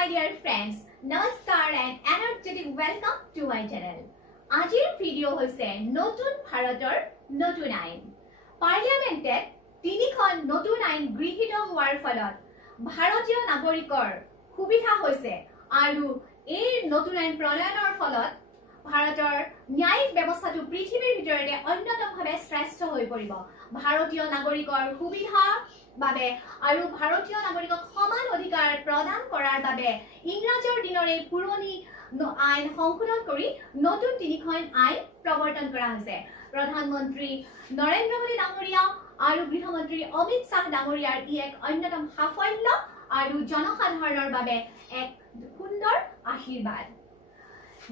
my dear friends, Namaskar and energetic welcome to my channel. Ajir video hoise notun bharator notun ain. Parliamente tinikhon notun ain grihito hoar phalot bharatiyo nagorikor subidha hoise aru ei notun ain pronoyanor phalot ভাৰতৰ ন্যায়িক ব্যৱস্থাটো পৃথিৱীৰ ভিতৰতে অন্যতমভাৱে শ্ৰেষ্ঠ হৈ পৰিব ভাৰতীয় নাগৰিকৰ সুবিধা বাবে আৰু ভাৰতীয় নাগৰিকক সমান অধিকাৰ প্ৰদান কৰাৰ বাবে ইংৰাজৰ দিনৰে পুৰণি আইন সংশোধন কৰি নতুন তিনিখন আইন প্ৰৱৰ্তন কৰা হৈছে প্ৰধানমন্ত্ৰী নৰেন্দ্ৰ মোদী ডাঙৰীয়া আৰু গৃহমন্ত্ৰী অমিত শাহ ডাঙৰীয়াৰ ই এক অন্যতম সাফল্য আৰু জনসাধাৰণৰ বাবে এক সুন্দৰ আশীৰ্বাদ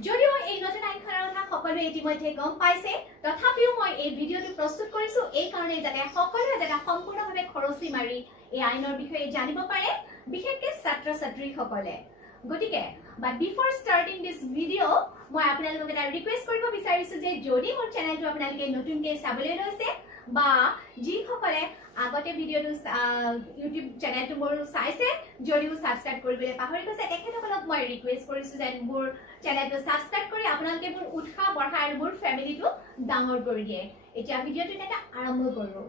যদিও এই নতুন আইনখনৰ কথা সকলোৱে ইতিমধ্যে গম পাইছে তথাপিও মই এই ভিডিঅটো প্ৰস্তুত কৰিছো এই কাৰণে যাতে সকলোৱে যাতে সম্পূৰ্ণভাৱে খৰচি মাৰি এই আইনৰ বিষয়ে জানিব পাৰে বিশেষকৈ ছাত্ৰ-ছাত্ৰীসকলে গতিকে বাট বিফৰ ষ্টাৰ্টিং দিস ভিডিঅ মই আপোনালোকক এটা ৰিকুৱেষ্ট কৰিব বিচাৰিছো যে যদি মোৰ চেনেলটো আপোনালোকে নতুনকৈ চাবলৈ লৈছে বা যিসকলে আগতে ভিডিঅটো ইউটিউব চেনেলটো মোৰ চাইছে যদিও সাবস্ক্ৰাইব কৰিবলৈ পাহৰি গৈছে তেখেতসকলক মই ৰিকুৱেষ্ট কৰিছো যে মোৰ চেনেলটো সাবস্ক্ৰাইব কৰি আপোনালোকে মোৰ উৎসাহ বঢ়াই আৰু মোৰ ফেমিলিটো ডাঙৰ কৰি দিয়ে এতিয়া ভিডিঅটো এটা আৰম্ভ কৰো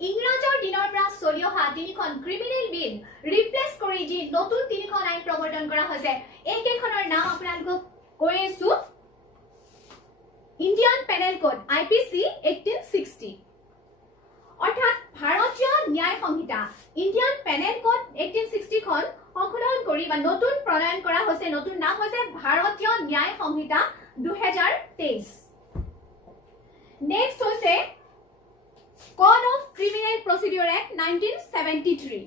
ইংৰাজৰ দিনৰ পৰা চলি অহা তিনিখন ক্ৰিমিনেল বিল ৰিপ্লেস কৰি যি নতুন তিনিখন আইন প্ৰৱৰ্তন কৰা হৈছে এইকেইখনৰ নাম আপোনালোকক কৈ আছো ইণ্ডিয়ান পেনেল কোড IPC 1860 অৰ্থাৎ ভাৰতীয় ন্যায় সংহিতা ইণ্ডিয়ান পেনেল কোড 1860 খন সংশোধন কৰি বা নতুন প্ৰণয়ন কৰা হৈছে নতুন নাম হৈছে ভাৰতীয় ন্যায় সংহিতা 2023 নেক্সট হৈছে code of criminal procedure act 1973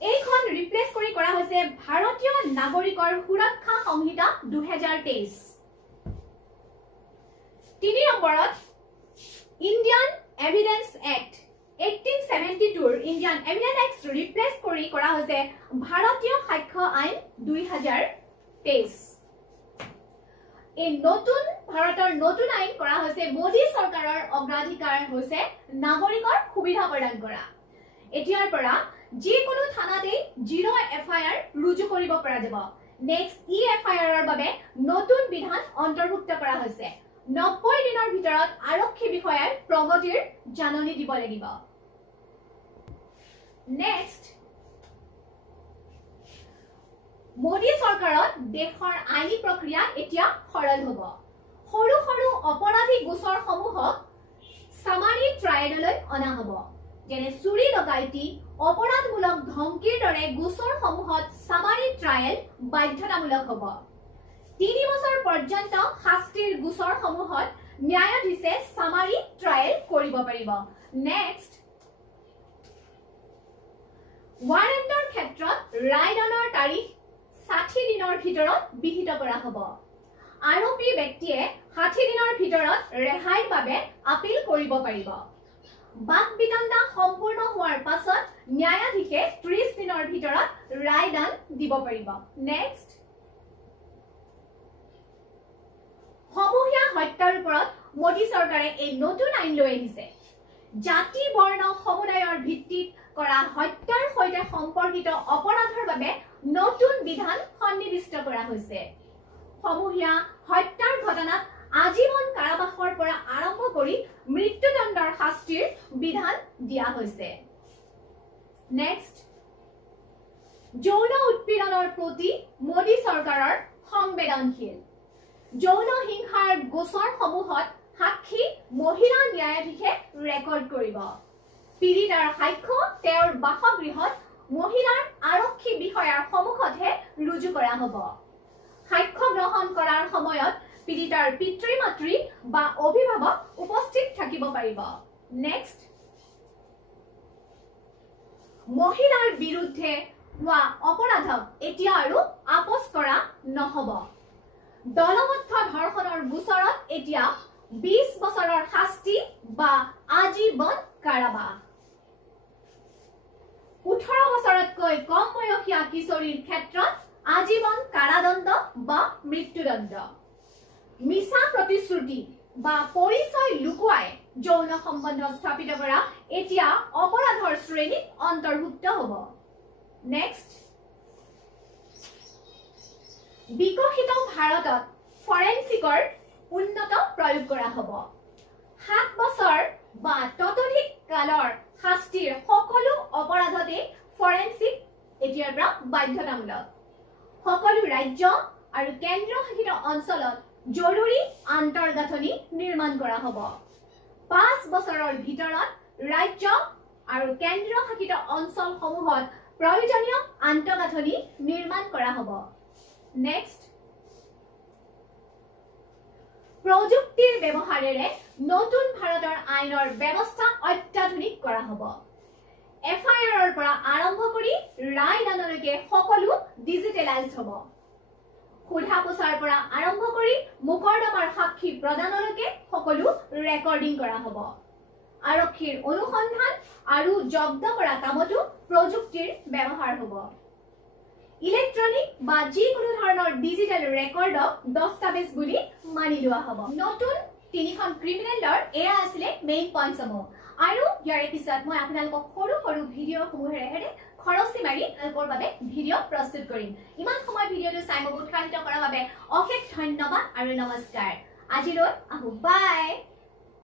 এইখন ৰিপ্লেস কৰি কৰা হৈছে ভাৰতীয় নাগৰিকৰ সুৰক্ষা সংহিতা 2023 তিনি নম্বৰত Indian Evidence Act 1872 Indian Evidence Act replace কৰি কৰা হৈছে ভাৰতীয় সাক্ষ্য আইন 2023 এই নতুন ভাৰতৰ নতুন আইন কৰা হৈছে মোদী চৰকাৰৰ অগ্ৰাধিকাৰ হৈছে নাগৰিকৰ সুবিধা প্ৰদান কৰা এতিয়াৰ পৰা যিকোনো থানাতে 0 FIR ৰুজু কৰিব পৰা যাব নেক্সট EFIR ৰ বাবে নতুন বিধান অন্তৰ্ভুক্ত কৰা হৈছে 90 দিনৰ ভিতৰত আৰক্ষী বিষয়াৰ প্ৰগতিৰ জাননী দিব লাগিব নেক্সট মোদী চৰকাৰত দেশৰ আইনী প্ৰক্ৰিয়া এতিয়া সৰল হ'ব সৰু সৰু অপৰাধী গোচৰসমূহক সামাৰী ট্ৰায়েললৈ অনা হ'ব যেনে চুৰি ডকাইতি অপৰাধমূলক ধমকিৰ দৰে গোচৰসমূহত সামাৰী ট্ৰায়েল বাধ্যতামূলক হ'ব 3 বছৰ পৰ্যন্ত শাস্তিৰ গোচৰসমূহত ন্যায়াধীশে সামাৰী ট্ৰায়েল কৰিব পাৰিব নেক্সট ওয়াৰেণ্টৰ ক্ষেত্ৰত ৰায়দানৰ তাৰিখ 60 দিনৰ ভিতৰত বিহিত কৰা হ'ব আৰোপী ব্যক্তিয়ে 60 দিনৰ ভিতৰত ৰেহাইৰ বাবে আপিল কৰিব পাৰিব বাক বিতণ্ডা সম্পূৰ্ণ হোৱাৰ পাছত ন্যায়াধীশে 30 দিনৰ ভিতৰত ৰায়দান দিব পাৰিব নেক্সট সমূহীয়া হত্যাৰ ওপৰত মোদী চৰকাৰে এই নতুন আইন লৈ আহিছে জাতি বৰ্ণ সমুদায়ৰ ভিত্তিত কৰা হত্যাৰ সৈতে সম্পৰ্কিত অপৰাধৰ বাবে নতুন বিধান সন্নিবিষ্ট কৰা হৈছে সমূহীয়া হত্যাৰ ঘটনাত আজীৱন কাৰাবাসৰ পৰা আৰম্ভ কৰি মৃত্যুদণ্ডৰ শাস্তিৰ বিধান দিয়া হৈছে নেক্সট যৌন উৎপীড়নৰ প্ৰতি মোদী চৰকাৰৰ সংবেদনশীল যৌন হিংসাৰ গোচৰসমূহত সাক্ষী মহিলা ন্যায়াধীশে ৰেকৰ্ড কৰিব পীড়িতাৰ সাক্ষ্য তেওঁৰ বাসগৃহত মহিলাৰ আৰক্ষী বিষয়াৰ সন্মুখতহে ৰুজু কৰা হ'ব সাক্ষ্য গ্ৰহণ কৰাৰ সময়ত পীড়িতাৰ পিতৃ-মাতৃ বা অভিভাৱক উপস্থিত থাকিব পাৰিব নেক্সট মহিলাৰ বিৰুদ্ধে হোৱা অপৰাধক এতিয়া আৰু আপোচ কৰা নহ'ব দলবদ্ধ ধৰ্ষণৰ গোচৰত এতিয়া 20 বছৰৰ শাস্তি বা আজীৱন কাৰাবাস 18 বছৰতকৈ কম বয়সীয়া কিশোৰীৰ ক্ষেত্ৰত আজীৱন কাৰাদণ্ড বা মৃত্যুদণ্ড মিছা প্ৰতিশ্ৰুতি বা পৰিচয় লুকুৱাই যৌন সম্বন্ধ স্থাপিত কৰা এতিয়া অপৰাধৰ শ্ৰেণীত অন্তৰ্ভুক্ত হ'ব নেক্সট বিকশিত ভাৰতত ফৰেনচিকৰ উন্নত প্ৰয়োগ কৰা হ'ব 7 বছৰ বা ততোধিক কালৰ শাস্তিৰ সকলো অপৰাধতে ফৰেনচিক এতিয়াৰ পৰা বাধ্যতামূলক সকলো ৰাজ্য আৰু কেন্দ্ৰশাসিত অঞ্চলত জৰুৰী আন্তৰ্গাঁথনি নিৰ্মাণ কৰা হ'ব 5 বছৰৰ ভিতৰত ৰাজ্য আৰু কেন্দ্ৰশাসিত অঞ্চলসমূহত প্ৰয়োজনীয় আন্তঃগাঁথনি নিৰ্মাণ কৰা হ'ব নেক্সট প্ৰযুক্তিৰ ব্যৱহাৰেৰে নতুন ভাৰতৰ আইনৰ ব্যৱস্থা অত্যাধুনিক কৰা হ'ব এফআইআৰৰ পৰা আৰম্ভ কৰি ৰায়দানলৈকে সকলো ডিজিটেলাইজড হ'ব সোধা পোছাৰ পৰা আৰম্ভ কৰি মোকৰ্দমাৰ সাক্ষী প্ৰদানলৈকে সকলো ৰেকৰ্ডিং কৰা হ'ব আৰক্ষীৰ অনুসন্ধান আৰু জব্দ কৰা কামতো প্ৰযুক্তিৰ ব্যৱহাৰ হ'ব ইলেক্ট্ৰনিক বা যিকোনো ধৰণৰ ডিজিটেল ৰেকৰ্ডক দস্তাবেজ বুলি মানি লোৱা হ'ব নতুন তিনিখন ক্ৰিমিনেল লৰ এয়া আছিলে মেইন পইণ্টসমূহ আৰু ইয়াৰ পিছত মই আপোনালোকক সৰু সৰু ভিডিঅ'সমূহেৰে খৰচি মাৰি আপোনালোকৰ বাবে ভিডিঅ' প্ৰস্তুত কৰিম ইমান সময় ভিডিঅ'টো চাই মোক উৎসাহিত কৰাৰ বাবে অশেষ ধন্যবাদ আৰু নমস্কাৰ আজিলৈ আহো বাই